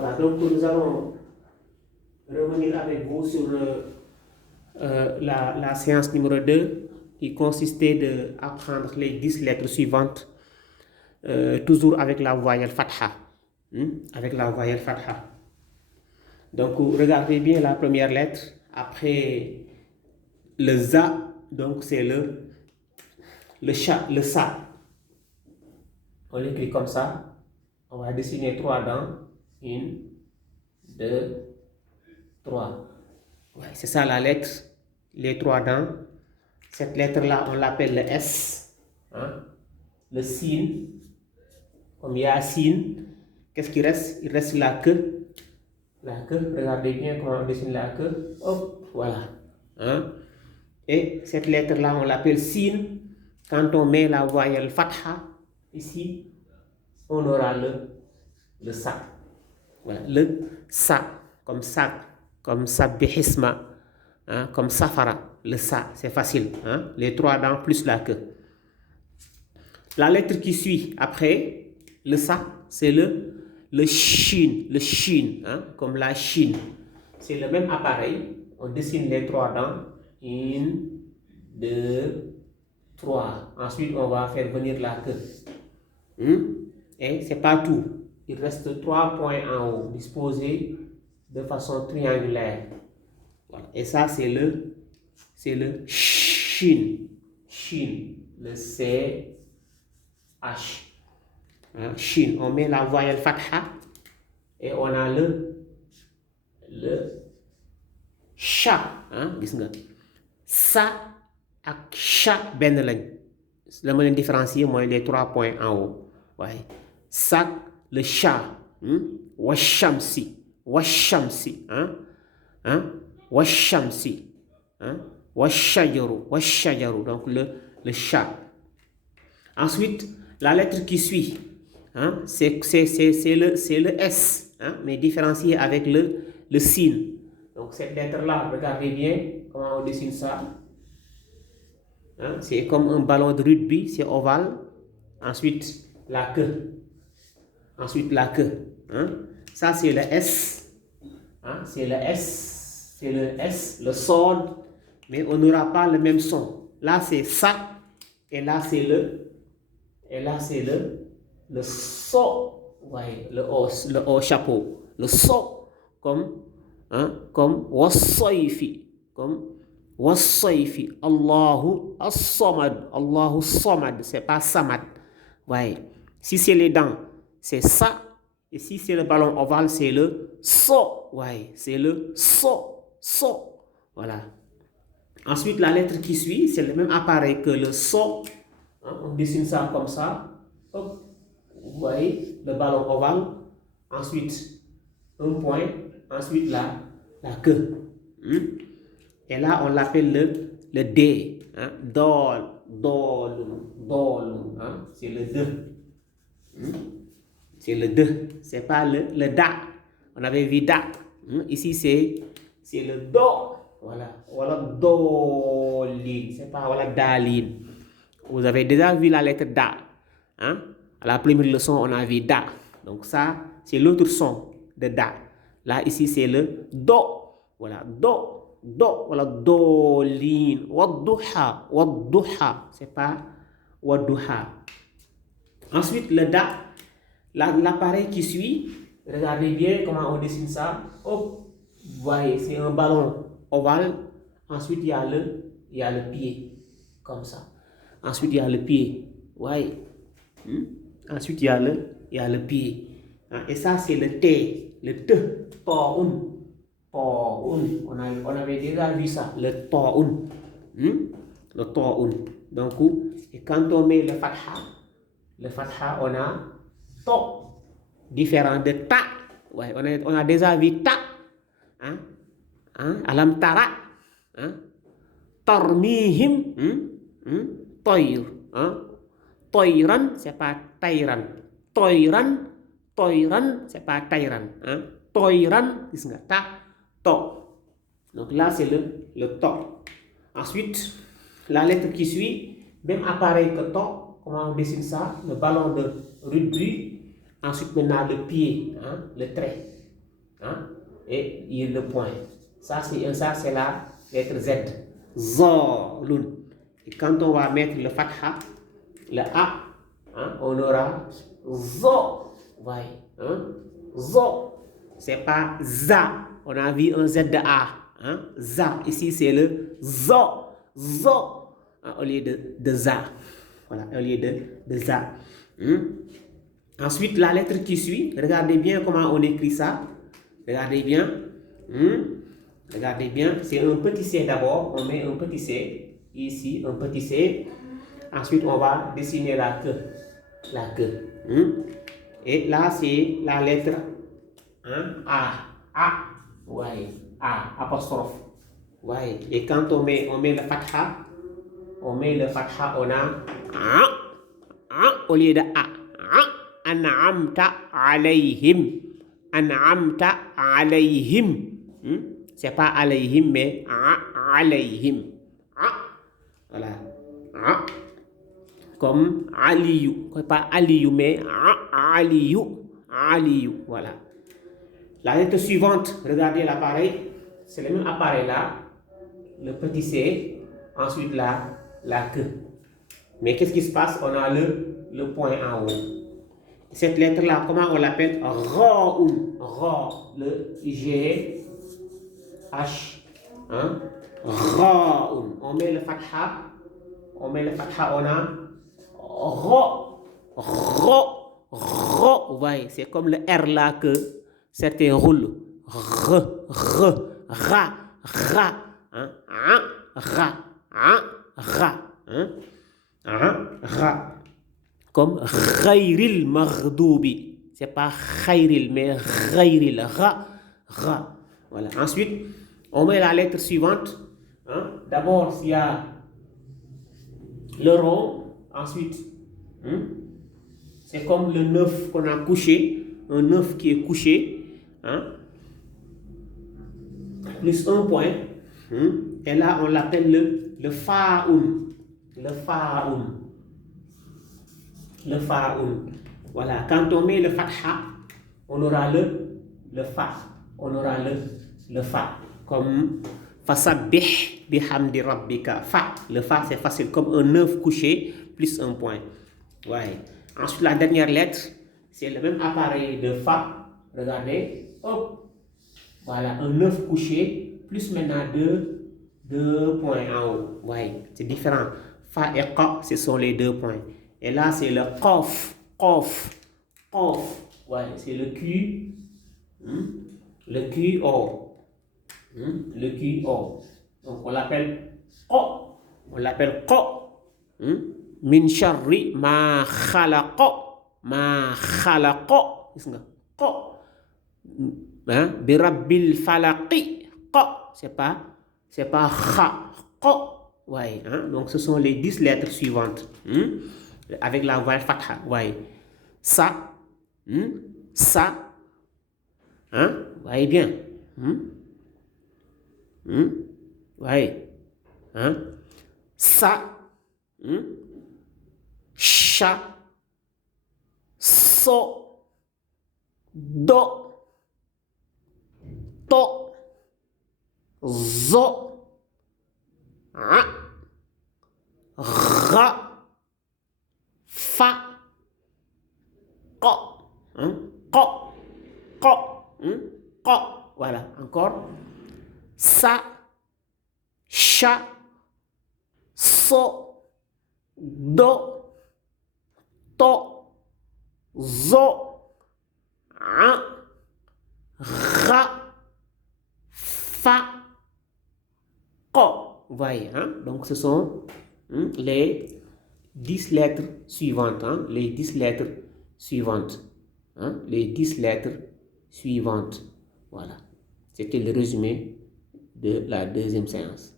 Voilà, donc nous allons revenir avec vous sur la séance numéro 2 qui consistait d'apprendre les 10 lettres suivantes, toujours avec la voyelle fatha. Avec la voyelle fatha. Donc regardez bien la première lettre, après le za, donc c'est le sa. On l'écrit comme ça. On va dessiner 3 dents. 1, 2, 3. Ouais, c'est ça la lettre, les 3 dents. Cette lettre-là, on l'appelle le S. Hein? Le sin. Comme Yasin. Qu'est-ce qui reste? Il reste la queue. La queue, regardez bien comment on dessine la queue. Hop, voilà. Hein? Et cette lettre-là, on l'appelle sin. Quand on met la voyelle fatha, ici, on aura le sa. Voilà, le sa, comme sac, comme sabbihisma, hein, comme safara, le sa, c'est facile. Hein? Les 3 dents plus la queue. La lettre qui suit après le sa, c'est le shin, hein, comme la Chine. C'est le même appareil. On dessine les 3 dents. 1, 2, 3. Ensuite, on va faire venir la queue. Et c'est pas tout. Il reste 3 points en haut, disposés de façon triangulaire. Voilà. Et ça, c'est le shin. Shin. Le C, H. Hein? Shin. On met la voyelle fatha et on a le sha. Hein? Gis nga. Sa ak sha ben lañ. La ma leen différencier mooy les 3 points en haut. Ouais. Sa, le sha. Washamsi. Washamsi. Washamsi. Washajaru. Donc le sha. Ensuite, la lettre qui suit, hein, c'est le S, hein, mais différencié avec le sin. Donc cette lettre-là, regardez bien comment on dessine ça. Hein, c'est comme un ballon de rugby, c'est ovale. Ensuite, la queue. Hein. Ça, c'est le S. Hein, c'est le S, le son. Mais on n'aura pas le même son. Là, c'est ça. Et là, c'est le so. Ouais, le O chapeau. Le so. Comme wasayfi. Comme wasayfi. Allahu as-samad. Allahu samad. C'est pas samad. Ouais. Si c'est les dents, c'est ça. Et si c'est le ballon ovale, c'est le so. Ouais, c'est le so. Voilà. Ensuite, la lettre qui suit, c'est le même appareil que le so. Hein, on dessine ça comme ça. Hop. Vous voyez, le ballon ovale. Ensuite, un point. Ensuite, la queue. Et là, on l'appelle le D. Hein? Dol. Hein? C'est le 2. C'est le 2. C'est pas le da. On avait vu da. Ici, c'est le do. Voilà. Voilà dolin. C'est pas voilà dalin. Vous avez déjà vu la lettre da. Hein? À la première leçon, on a vu da. Donc ça, c'est l'autre son de da. Là, ici, c'est le do. Voilà. Do. Voilà. Dolin. Wadduha. C'est pas wadduha. Ensuite, le da. L'appareil qui suit, regardez bien comment on dessine ça. Hop. Vous voyez, c'est un ballon ovale. Ensuite, il y a le pied. Comme ça. Ensuite, il y a le pied. Ouais. Ensuite, il y a le pied. Et ça, c'est le T. Le T. Ta'un. On avait déjà vu ça. Le ta'un. Le ta'un. Donc, et quand on met le fatha, on a to. Différent de ta. Ouais, on a déjà vu ta. Alam tara. Tarmihim. Toir. Toiran, c'est pas tairan. Toiran, c'est pas tairan. Toiran, gis nga ta, to. Donc là, c'est le to. Ensuite, la lettre qui suit, même appareil que to. Comment on dessine ça? Le ballon de rugby. Ensuite, maintenant, le pied, le trait. hein, et il y a le point. Ça, c'est la lettre Z. Zalun. Et quand on va mettre le fatha, le A, hein, on aura Zo. Voyez, hein? Zo. C'est pas za. On a vu un Z de A. Hein? Za. Ici, c'est le zo. Zo. Hein, au lieu de za. Voilà, au lieu de za. Ensuite, la lettre qui suit, regardez bien comment on écrit ça. Regardez bien. Regardez bien. C'est un petit C d'abord. On met un petit C. Ici, un petit C. Ensuite, on va dessiner la queue. La queue. Et là, c'est la lettre A. A. Ouais. A. Apostrophe. Ouais. Et quand on met le fatha, on a A au lieu de A. An'amta alayhim. An'amta alayhim. C'est pas alayhim, mais alayhim. Voilà. Comme Aliyu. Pas Aliyu, mais Aliyu. Aliyu. Voilà. La lettre suivante, regardez l'appareil. C'est le même appareil là. Le petit C. Ensuite la queue. Mais qu'est-ce qui se passe? On a le point en haut. Cette lettre-là, comment on l'appelle? Ra'un. Ra. Le G. H. Hein? Ra'un. On met le fatha. On a Ro. Ro. Ro. Vous voyez, c'est comme le R là que certains roulent. Ra. Ra. Hein? Ra. Ra. Hein? Ra. Comme ghayril maghdubi. C'est pas ghayril, mais ghayril. Ra. Ra. Voilà. Ensuite, on met la lettre suivante. Hein? D'abord, il y a le rond. Ensuite, c'est comme le 9 qu'on a couché. Un 9 qui est couché. Hein? Plus un point. Et là, on l'appelle le fa'un. Le fa'un. Le fa'un. Voilà. Quand on met le fatha, on aura le fa. On aura le fa. Comme fasabbih bihamdi rabbika. Fa. Le fa, c'est facile. Comme un 9 couché plus un point. Ouais. Ensuite, la dernière lettre, c'est le même appareil de fa. Regardez. Hop. Voilà. Un 9 couché plus maintenant deux points en haut. Ouais. C'est différent. Fa et qa, ce sont les 2 points. Et là, c'est le qaf. Qaf. Qaf. Ouais. C'est le Q. Le QO. Le QO. Donc, on l'appelle Qo. On l'appelle Qo. Min sharri ma khalaqa. Ma khalaqa. Gis nga Qo. Bi rabbil falaqi. Qo. C'est pas kha. Qo. Ouais. Donc, ce sont les 10 lettres suivantes. Avec la voix fatha. Ouais. Ça. Ça. Voyez bien. Voyez. Ça. Cha. So. Do. To. Zo. Ra. Fa. Ko. Ko. Ko. Ko. Voilà, encore. Sa. Cha. So. Do. To. Zo. Ra. Fa. Ko. Vous voyez, donc ce sont les 10 lettres suivantes. Les 10 lettres suivantes. Les 10 lettres suivantes. Voilà. C'était le résumé de la deuxième séance.